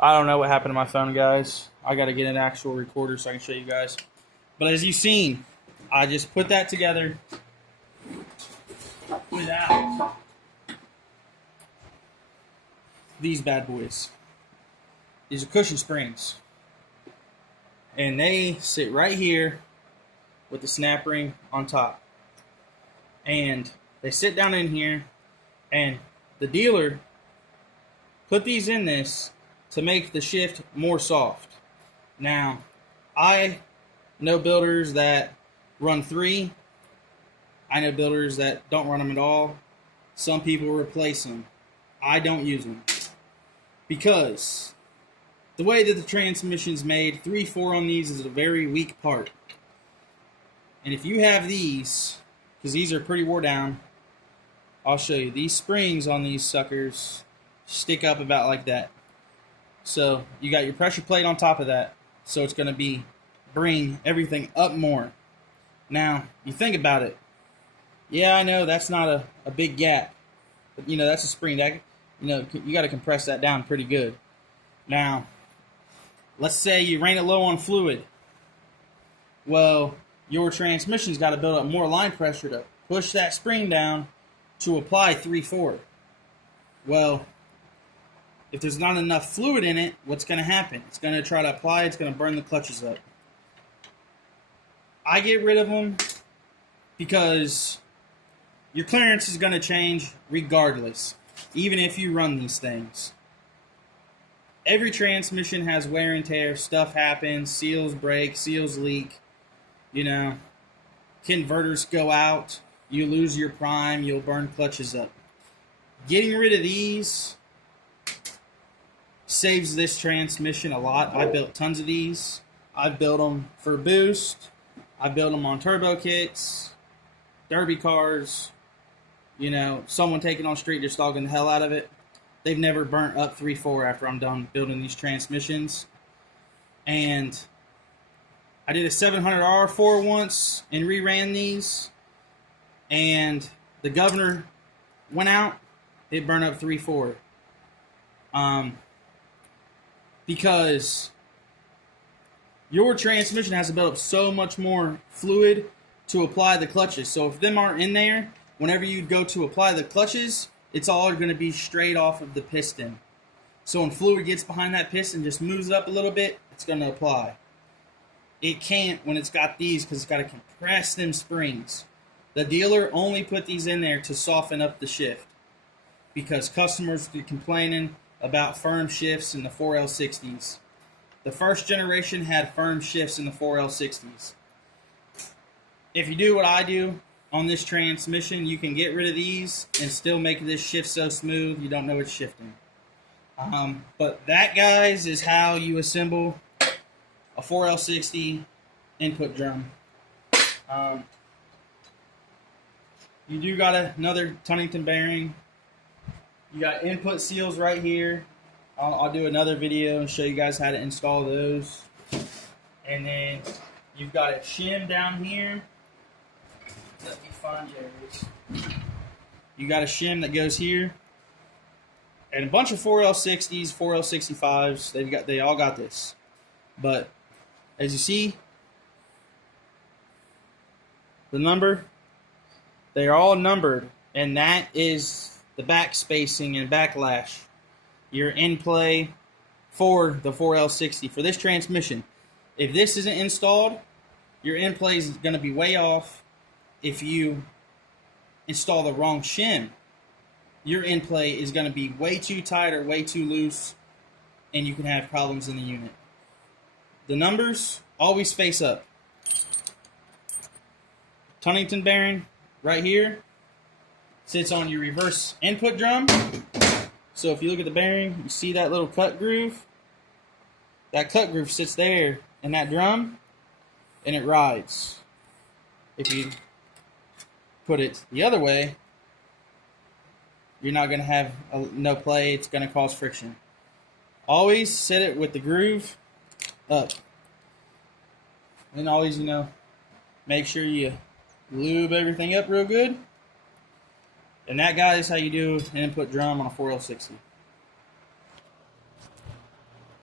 I don't know what happened to my phone, guys. I got to get an actual recorder so I can show you guys. But as you've seen, I just put that together without these bad boys. These are cushion springs. And they sit right here with the snap ring on top. And they sit down in here, and the dealer put these in this to make the shift more soft. Now, I know builders that run 3. I know builders that don't run them at all. Some people replace them. I don't use them. Because the way that the transmission's made, 3/4 on these is a very weak part. And if you have these, because these are pretty wore down, I'll show you. These springs on these suckers stick up about like that. So you got your pressure plate on top of that. So it's going to bring everything up more. Now, you think about it. Yeah, I know that's not a big gap. But, that's a spring. That, you got to compress that down pretty good. Now, let's say you ran it low on fluid. Well, your transmission's got to build up more line pressure to push that spring down to apply 3/4. Well, if there's not enough fluid in it, what's going to happen? It's going to try to apply, it's going to burn the clutches up. I get rid of them because your clearance is going to change regardless, even if you run these things. Every transmission has wear and tear, stuff happens, seals break, seals leak, converters go out, you lose your prime, you'll burn clutches up. Getting rid of these saves this transmission a lot. I built tons of these. I built them for boost. I built them on turbo kits, derby cars. Someone taking on street just dogging the hell out of it. They've never burnt up 3/4 after I'm done building these transmissions. And I did a 700 R4 once and reran these. And the governor went out. It burned up 3/4. Because your transmission has to build up so much more fluid to apply the clutches. So if them aren't in there, whenever you go to apply the clutches, it's all going to be straight off of the piston. So when fluid gets behind that piston, just moves it up a little bit, it's going to apply. It can't when it's got these because it's got to compress them springs. The dealer only put these in there to soften up the shift because customers are complaining about firm shifts in the 4L60s. The first generation had firm shifts in the 4L60s. If you do what I do on this transmission, you can get rid of these and still make this shift so smooth you don't know it's shifting. But that, guys, is how you assemble a 4L60 input drum. You do got another Tunnington bearing. You got input seals right here. I'll do another video and show you guys how to install those. And then you've got a shim down here. Let me find yours. You got a shim that goes here. And a bunch of 4L60s, 4L65s, they all got this. But as you see, the number, they are all numbered, and that is the back spacing and backlash. Your in play for the 4L60 for this transmission. If this isn't installed, your in play is going to be way off. If you install the wrong shim, your in play is going to be way too tight or way too loose, and you can have problems in the unit. The numbers always face up. Tunnington bearing right here sits on your reverse input drum. So if you look at the bearing, you see that little cut groove? That cut groove sits there in that drum, and it rides. If you put it the other way, you're not going to have no play. It's going to cause friction. Always set it with the groove up. And always, make sure you lube everything up real good. And that, guys, is how you do an input drum on a 4L60.